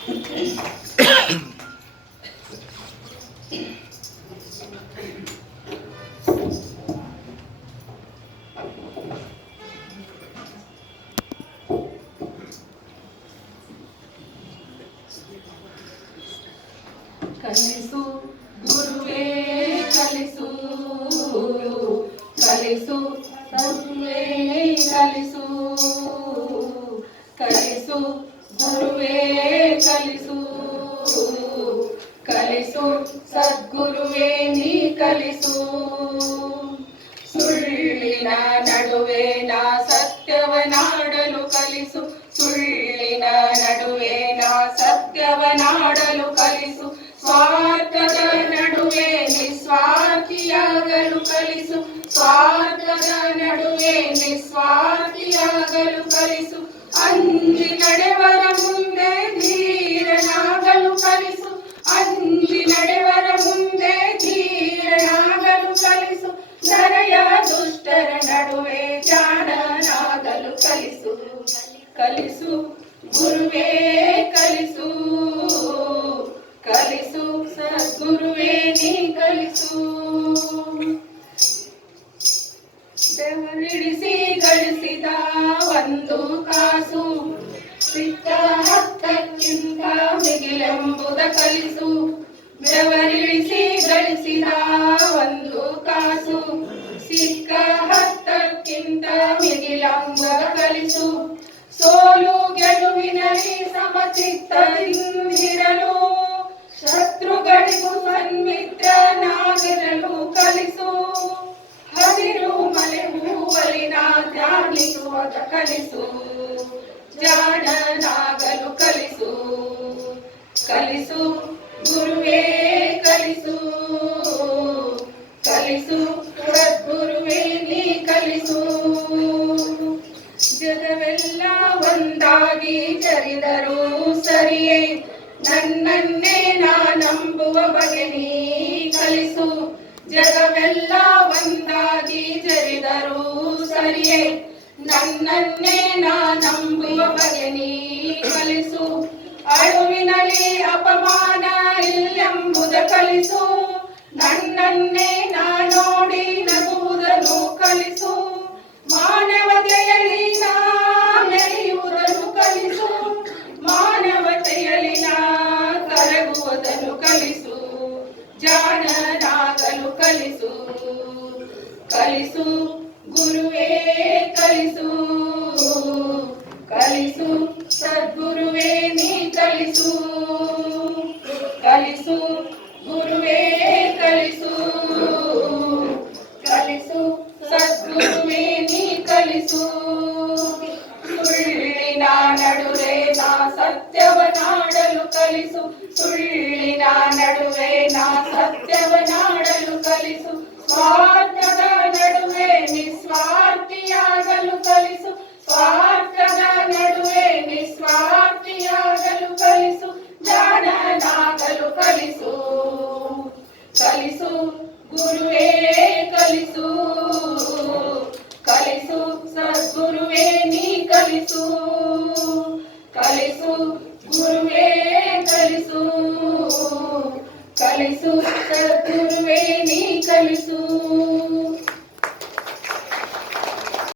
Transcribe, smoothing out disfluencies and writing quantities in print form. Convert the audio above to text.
ಕಲಿಸು ಗುರುವೇ ಕಲಿಸು, ಕಲಿಸು ಗುರುವೇ ಕಲಿಸು, ಕಲಿಸು ಗುರುವೇ ಕಲಿಸು, ಕಲಿಸು ಸದ್ಗುರುವೇ ನೀ ಕಲಿಸು. ಸುಳ್ಳಿನ ನಡುವೆ ನಾ ಸತ್ಯವನಾಡಲು ಕಲಿಸು, ಸುಳ್ಳಿನ ನಡುವೆ ನಾ ಸತ್ಯವನಾಡಲು ಕಲಿಸು. ಸ್ವಾರ್ಥದ ನಡುವೆ ನಿಸ್ವಾರ್ಥಿಯಾಗಲು ಕಲಿಸು, ಸ್ವಾರ್ಥದ ನಡುವೆ ನಿಸ್ವಾರ್ಥಿಯಾಗಲು ಕಲಿಸು. ಅಂಜಿ ನಡೆವರ ಮುಂದೆ ಧೀರನಾಗಲು ಕಲಿಸು, ಅಂಜಿ ನಡೆವರ ಮುಂದೆ ಧೀರನಾಗಲು ಕಲಿಸು. ನರೆಯ ದುಷ್ಟರ ನಡುವೆ ಜಾಣನಾಗಲು ಕಲಿಸು, ಕಲಿಸು ಗುರುವೇ ಕಲಿಸು, ಕಲಿಸು ಸದ್ಗುರುವೇ ನೀ ಕಲಿಸು. ಬೆವರಿಳಿಸಿ ಗಳಿಸಿದ ಒಂದು ಕಾಸು ಸಿಕ್ಕ ಹತ್ತಕ್ಕಿಂತ ಮಿಗಿಲೆಂಬುದ ಕಲಿಸು. ಬೆವರಿಳಿಸಿ ಗಳಿಸಿದ ಒಂದು ಕಾಸು ಸಿಕ್ಕ ಹತ್ತಕ್ಕಿಂತ ಮಿಗಿಲೆಂಬುದ ಕಲಿಸು. ಸೋಲು ಗೆಲುವಿನಲ್ಲಿ ಸಮಚಿತ್ತದಿಂದಿರಲು, ಶತ್ರುಗಳಿಗೂ ಸನ್ಮಿತ್ರನಾಗಿರಲು ಕಲಿಸು. ಹಸಿರು ಮಲೆ ಹೂವಲಿನ ಧ್ಯಾನಿಸುವಾಗ ಕಲಿಸು, ಜಾಣನಾಗಲು ಕಲಿಸು. ಕಲಿಸು ಗುರುವೇ ಕಲಿಸು, ಕಲಿಸು ಸದ್ಗುರುವೇ ನೀ ಕಲಿಸು. ಜಗವೆಲ್ಲ ಒಂದಾಗಿ ಜರಿದರೂ ಸರಿಯೇ, ನನ್ನನ್ನೇ ನಂಬುವ ಬಗೆ ನೀ ಕಲಿಸು. ಜಗವೆಲ್ಲ ಒಂದಾಗಿ ಜರಿದರೂ ಸರಿಯೇ, ನನ್ನನ್ನೇ ನಂಬುವ ಬಗೆ ನೀ ಕಲಿಸು. ಅಳುವಿನಲ್ಲಿ ಅಪಮಾನ ಇಲ್ಲೆಂಬುದ ಕಲಿಸು, ನನ್ನನ್ನೇ ನೋಡಿ ನಗುವುದನ್ನು ಕಲಿಸು. ಮಾನವತೆಯಲ್ಲಿ ನಾ ಮೆರೆಯುವುದನ್ನು ಕಲಿಸು, ಮಾನವತೆಯಲ್ಲಿ ನಾ ಕರಗುವುದನ್ನು ಕಲಿಸು. ಜಾಣನಾಗಲು ಕಲಿಸು, ಕಲಿಸು ಗುರುವೇ ಕಲಿಸು, ಕಲಿಸು ಸದ್ಗುರುವೇ ನೀ ಕಲಿಸು. ಕಲಿಸು ಗುರುವೇ ಕಲಿಸು, ಕಲಿಸು ಸದ್ಗುರುವೇ ನೀ ಕಲಿಸು. ಸುಳ್ಳಿನ ನಡುವೆ ನಾ ಸತ್ಯವನಾಡಲು ಕಲಿಸು, ಸುಳ್ಳಿನ ನಡುವೆ ನಾ ಸತ್ಯವನಾಡಲು ಕಲಿಸು. ಸ್ವಾರ್ಥದ ನಡುವೆ ನಿಸ್ವಾರ್ಥಿಯಾಗಲು ಕಲಿಸು, ಸ್ವಾರ್ಥದ ನಡುವೆ ನಿಸ್ವಾರ್ಥಿಯಾಗಲು ಕಲಿಸು. ಜಾಣನಾಗಲು ಕಲಿಸು, ಕಲಿಸು ಗುರುವೇ ಕಲಿಸು, ಕಲಿಸು ಸದ್ಗುರುವೇ ನೀ ಕಲಿಸು.